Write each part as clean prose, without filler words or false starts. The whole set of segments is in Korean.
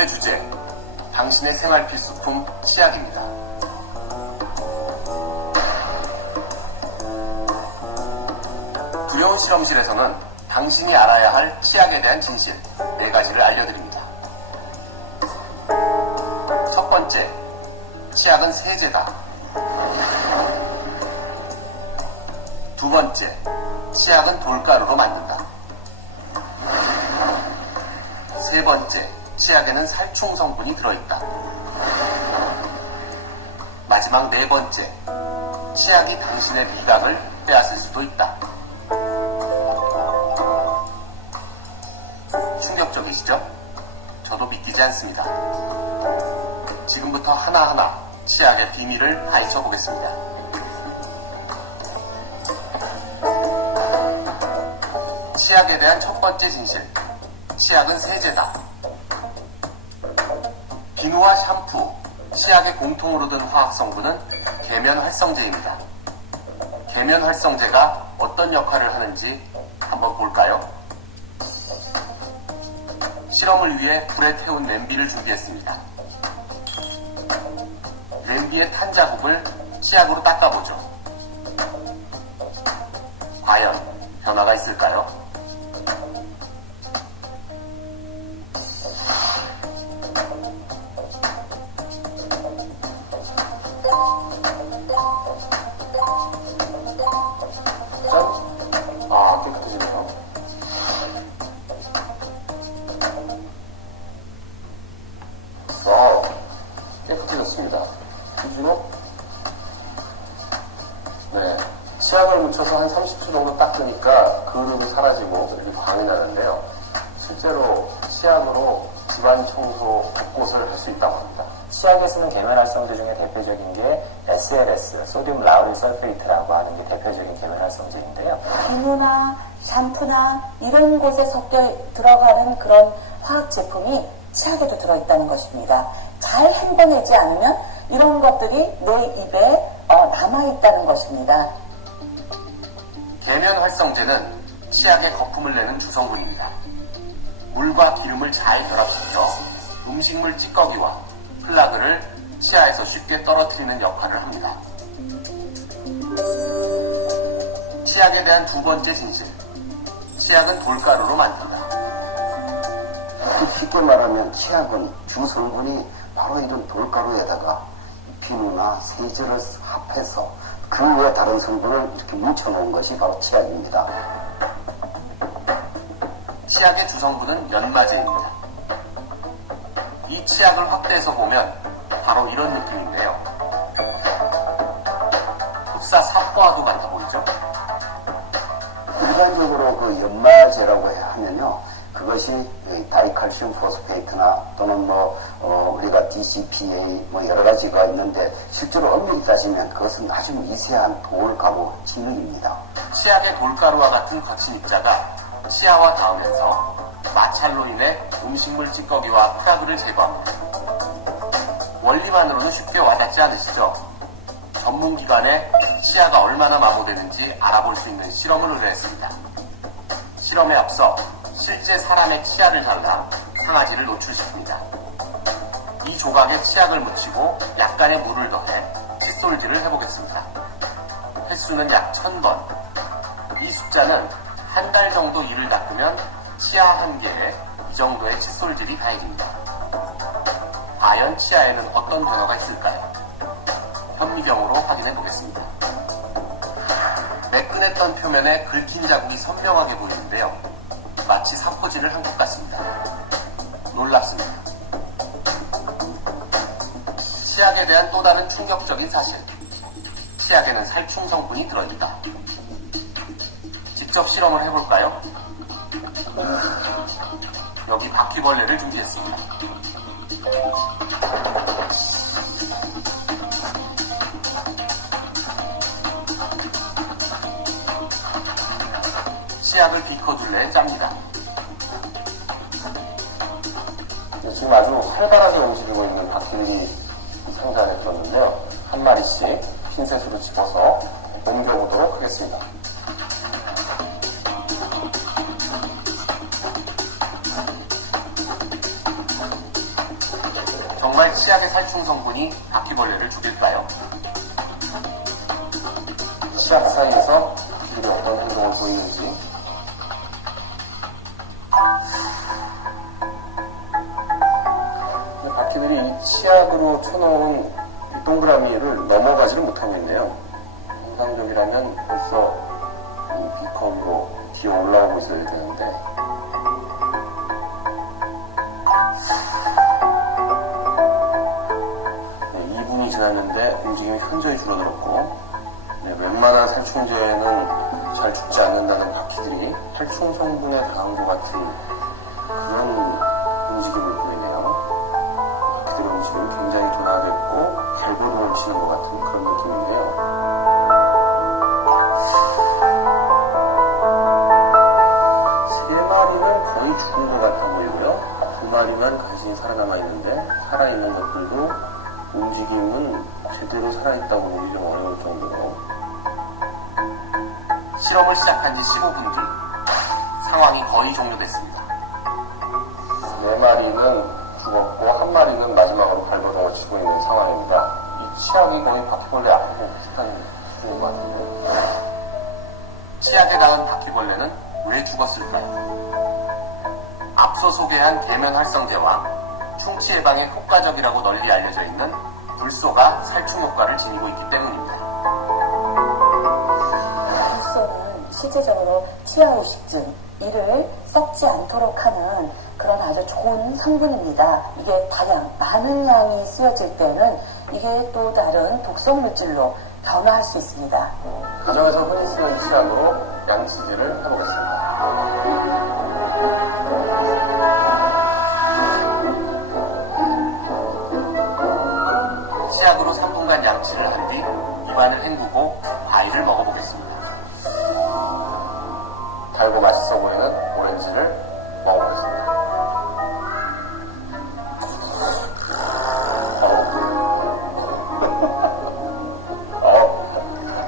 오늘의 주제, 당신의 생활 필수품 치약입니다. 두려운 실험실에서는 당신이 알아야 할 치약에 대한 진실 4가지를 알려드립니다. 첫 번째, 치약은 세제다. 두 번째, 치약은 돌가루로 만든다. 세 번째, 치약에는 살충 성분이 들어있다. 마지막 4번째, 치약이 당신의 미각을 빼앗을 수도 있다. 충격적이시죠? 저도 믿기지 않습니다. 지금부터 하나하나 치약의 비밀을 파헤쳐 보겠습니다. 치약에 대한 첫 번째 진실, 치약은 세제다. 비누와 샴푸, 치약의 공통으로 든 화학 성분은 계면활성제입니다. 계면활성제가 어떤 역할을 하는지 한번 볼까요? 실험을 위해 불에 태운 냄비를 준비했습니다. 냄비의 탄 자국을 치약으로 닦아보죠. 과연 변화가 있을까요? 깨끗해지네요. 깨끗해졌습니다. 기준은? 네. 치약을 묻혀서 한 30초 정도 닦으니까 그루도 사라지고 이렇게 광이 나는데요. 실제로 치약으로 집안 청소 곳곳을 할 수 있다고 합니다. 치약에 쓰는 계면활성제 중에 대표적인 게 SLS, 소듐 라우릴 설페이트라고 하는 게 대표적인 계면활성제인데요. 비누나 샴푸나 이런 곳에 섞여 들어가는 그런 화학 제품이 치약에도 들어있다는 것입니다. 잘 헹궈내지 않으면 이런 것들이 내 입에 남아있다는 것입니다. 계면활성제는 치약의 거품을 내는 주성분입니다. 물과 기름을 잘 결합시켜 음식물 찌꺼기와 플라그를 치아에서 쉽게 떨어뜨리는 역할을 합니다. 치약에 대한 두 번째 진실, 치약은 돌가루로 만든다. 쉽게 말하면 치약은 주성분이 바로 이런 돌가루에다가 비누나 세제를 합해서 그 외 다른 성분을 이렇게 뭉쳐놓은 것이 바로 치약입니다. 치약의 주성분은 연마제입니다. 이 치약을 확대해서 보면 바로 이런 느낌인데요. 흡사 사포와도 같아 보이죠? 일반적으로 그 연마제라고 하면요, 그것이 다이칼슘 포스페이트나 또는 우리가 DCPA 여러 가지가 있는데 실제로 엄밀히 따지면 그것은 아주 미세한 돌가루 진흙입니다. 치약의 돌가루와 같은 거친 입자가 치아와 닿으면서 마찰로 인해 음식물 찌꺼기와 플라그를 제거합니다. 원리만으로는 쉽게 와닿지 않으시죠? 전문기관에 치아가 얼마나 마모되는지 알아볼 수 있는 실험을 의뢰했습니다. 실험에 앞서 실제 사람의 치아를 잘라 상아지를 노출시킵니다. 이 조각에 치약을 묻히고 약간의 물을 더해 칫솔질을 해보겠습니다. 횟수는 약 1000번. 이 숫자는 한 달 정도 이를 닦으면 치아 한 개에 이 정도의 칫솔질이 다해집니다. 과연 치아에는 어떤 변화가 있을까요? 현미경으로 확인해 보겠습니다. 매끈했던 표면에 긁힌 자국이 선명하게 보이는데요. 마치 사포질을 한 것 같습니다. 놀랍습니다. 치약에 대한 또 다른 충격적인 사실. 치약에는 살충 성분이 들어있다. 직접 실험을 해볼까요? 여기 바퀴벌레를 준비했습니다. 치약을 비커 둘레에 짭니다. 지금 아주 활발하게 움직이고 있는 바퀴들이 상자에 들었는데요. 한 마리씩 핀셋으로 집어서 옮겨보도록 하겠습니다. 치약의 살충 성분이 바퀴벌레를 죽일까요? 치약 사이에서 바퀴들이 어떤 행동을 보이는지 바퀴들이 이 치약으로 쳐놓은 이 동그라미를 넘어가지를 못하고 있네요. 정상적이라면 벌써 이 비커 위로 기어 올라오고 있어야 되는데 네, 2분이 지났는데 움직임이 현저히 줄어들었고 네, 웬만한 살충제는 잘 죽지 않는다는 바퀴들이 살충 성분에 당한 것 같은 그런 움직임을 보이네요. 바퀴들의 움직임이 굉장히 둔화됐고 발버둥을 치는 것 같은 그런 느낌인데요. 세 마리는 거의 죽은 것 같아 보이고요. 두 마리만 간신히 살아남아 있는데 살아있는 것들도 움직임은 제대로 살아있다고 보기 좀 어려울 정도로 실험을 시작한 지 15분 뒤 상황이 거의 종료됐습니다. 네 마리는 죽었고 한 마리는 마지막으로 발버둥을 치고 있는 상황입니다. 이 치약이 거의 바퀴벌레 아프고 비슷한 수준인 것 같은데 치약에 닿은 바퀴벌레는 왜 죽었을까요? 앞서 소개한 계면 활성제와 충치 예방에 효과적이라고 널리 알려져 있는 불소가 살충 효과를 지니고 있기 때문입니다. 불소는 실제적으로 치아 의식증, 이를 썩지 않도록 하는 그런 아주 좋은 성분입니다. 이게 많은 양이 쓰여질 때는 이게 또 다른 독성 물질로 변화할 수 있습니다. 가정에서 흔히 쓰는 치약으로 양치질을 해보겠습니다. 치약으로 3분간 양치를 한 뒤 입안을 헹구고 과일을 먹어보겠습니다. 달고 맛있어 보이는 오렌지를 먹어보겠습니다.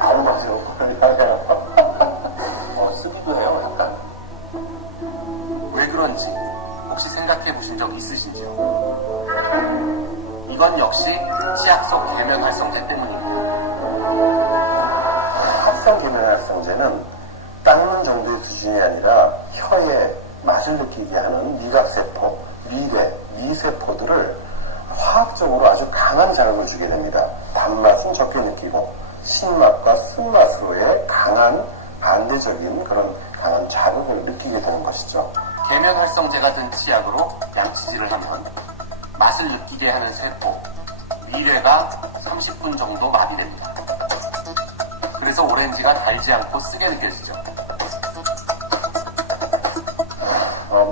아무 맛이 없어요. 쓰기도 해요, 약간. 왜 그런지 혹시 생각해 보신 적 있으신지요? 이건 역시 치약 속 계면 활성제 때문입니다. 합성 계면활성제는 닦는 정도의 수준이 아니라 혀에 맛을 느끼게 하는 미각세포, 미세포들을 화학적으로 아주 강한 자극을 주게 됩니다. 단맛은 적게 느끼고 신맛과 쓴맛으로의 강한 반대적인 그런 강한 자극을 느끼게 되는 것이죠. 계면 활성제가 든 치약으로 양치질을 하면 맛을 느끼게 하는 세포, 미뢰가 30분 정도 마비됩니다. 그래서 오렌지가 달지 않고 쓰게 느껴지죠.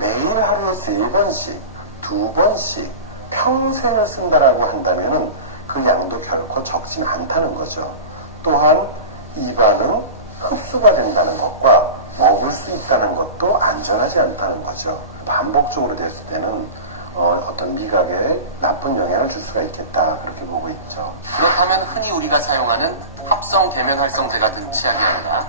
매일 하루에 3번씩, 2번씩 평생을 쓴다라고 한다면은 그 양도 결코 적진 않다는 거죠. 또한 입안은 흡수가 된다는 것과 먹을 수 있다는 것도 안전하지 않다는 거죠. 반복적으로 됐을 때는 어떤 미각에 나쁜 영향을 줄 수가 있겠다 그렇게 보고 있죠. 그렇다면 흔히 우리가 사용하는 합성 계면 활성제가 든 치약이 아니라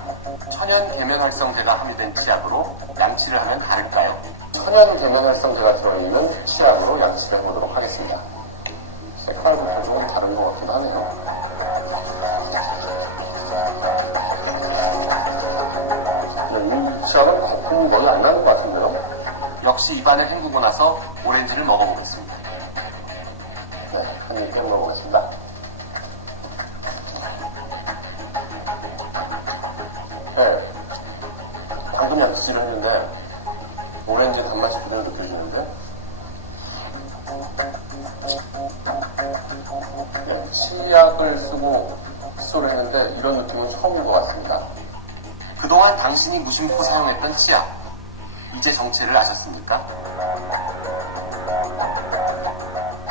천연 계면 활성제가 함유된 치약으로 양치를 하면 다를까요? 천연 계면활성제가 들어있는 치약으로 양치를 해보도록 하겠습니다. 색깔부터 조금 다른 것 같기도 하네요. 이 치약은 거품이 거의 안 나는 것 같은데요? 역시 입안을 헹구고 나서 오렌지를 먹어보겠습니다. 네, 한 입 먹어보겠습니다. 네, 방금 양치질을 했는데 오렌지 단맛이 그대로 느껴지는데 네, 치약을 쓰고 칫솔을 했는데 이런 느낌은 처음인 것 같습니다. 그동안 당신이 무심코 사용했던 치약, 이제 정체를 아셨습니까?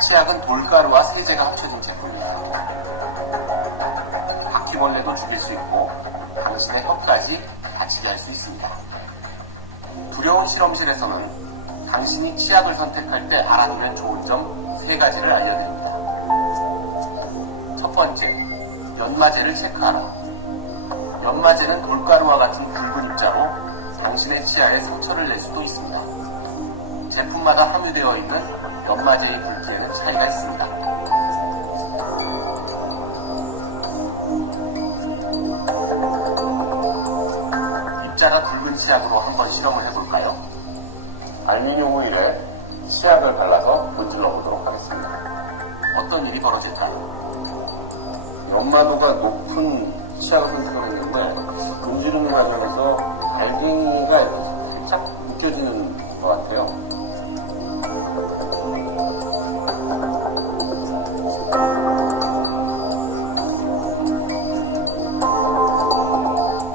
치약은 돌가루와 세제가 합쳐진 제품입니다. 바퀴벌레도 죽일 수 있고 당신의 혀까지 다치게 할 수 있습니다. 두려운 실험실에서는 당신이 치약을 선택할 때 알아두면 좋은 점 3가지를 알려드립니다. 첫 번째, 연마제를 체크하라. 연마제는 돌가루와 같은 굵은 입자로 당신의 치아에 상처를 낼 수도 있습니다. 제품마다 함유되어 있는 연마제의 굵기에는 차이가 있습니다. 입자가 굵은 치약으로 한번 실험을 해볼까요? 알루미늄 호일에 치약을 발라서 문질러 보도록 하겠습니다. 어떤 일이 벌어질까요? 연마도가 높은 치약을 선택했는데 문지르는 과정에서 알갱이가 살짝 느껴지는 것 같아요.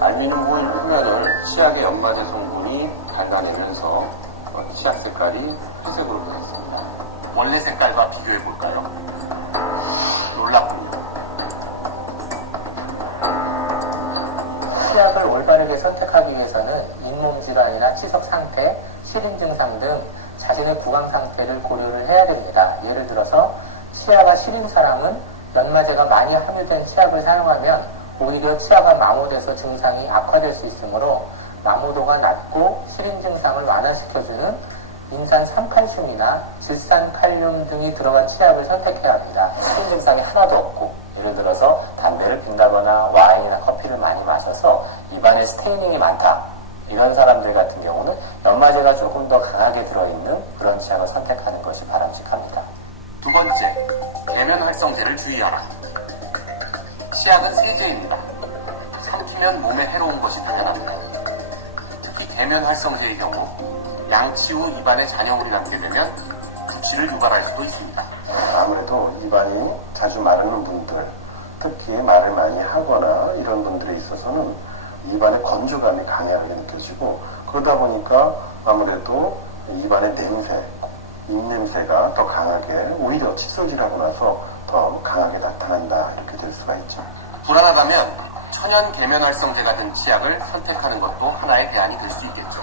알루미늄 호일 표면을 치약의 연마제 성분이 갉아내면서 치약 색깔이 회색으로 변했습니다. 원래 색깔과 비교해볼까요? 놀랍군요. 치약을 올바르게 선택하기 위해서는 잇몸 질환이나 치석 상태, 시린 증상 등 자신의 구강 상태를 고려를 해야 됩니다. 예를 들어서 치아가 시린 사람은 연마제가 많이 함유된 치약을 사용하면 오히려 치아가 마모돼서 증상이 악화될 수 있으므로 마모도가 낮고 시린 증상을 완화시켜주는 인산 3칼슘이나 질산 칼륨 등이 들어간 치약을 선택해야 합니다. 시린 증상이 하나도 없고 예를 들어서 담배를 핀다거나 와인이나 커피를 많이 마셔서 입안에 스테이닝이 많다. 이런 사람들 같은 경우는 연마제가 조금 더 강하게 들어있는 그런 치약을 선택하는 것이 바람직합니다. 두 번째, 계면 활성제를 주의하라. 치약은 세제입니다. 삼키면 몸에 해로운 것이 당연합니다. 특히 계면 활성제의 경우 양치 후 입안에 잔여물이 남게 되면 구취를 유발할 수도 있습니다. 아무래도 입안이 자주 마르는 분들, 특히 말을 많이 하거나 이런 분들에 있어서는 입안의 건조감이 강하게 느껴지고 그러다 보니까 아무래도 입안의 냄새, 입냄새가 더 강하게 오히려 칫솔질하고 나서 더 강하게 나타난다 이렇게 될 수가 있죠. 불안하다면 천연 계면 활성제가 된 치약을 선택하는 것도 하나의 대안이 될 수 있겠죠.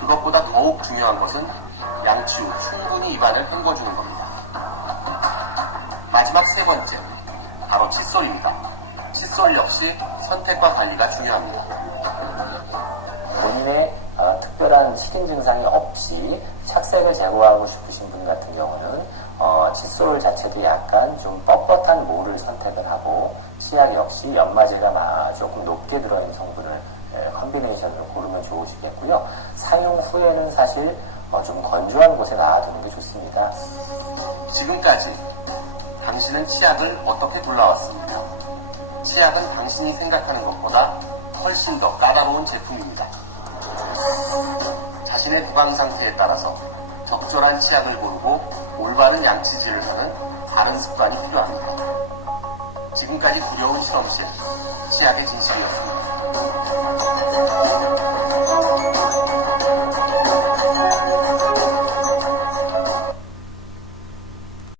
그것보다 더욱 중요한 것은 양치 후 충분히 입안을 헹궈주는 겁니다. 마지막 세 번째, 바로 칫솔입니다. 칫솔 역시 선택과 관리가 중요합니다. 본인의 특별한 시린 증상이 없이 착색을 제거하고 싶으신 분 같은 경우는 칫솔 자체도 약간 좀 뻣뻣한 모를 선택을 하고 치약 역시 연마제가 조금 높게 들어있는 성분을 컨비네이션으로 고르면 좋으시겠고요. 사용 후에는 사실 좀 건조한 곳에 놔두는 게 좋습니다. 지금까지 당신은 치약을 어떻게 골라왔습니까? 치약은 당신이 생각하는 것보다 훨씬 더 까다로운 제품입니다. 자신의 구강 상태에 따라서 적절한 치약을 고르고 올바른 양치질을 하는 바른 습관이 필요합니다. 지금까지 두려운 실험실, 치약의 진실이었습니다.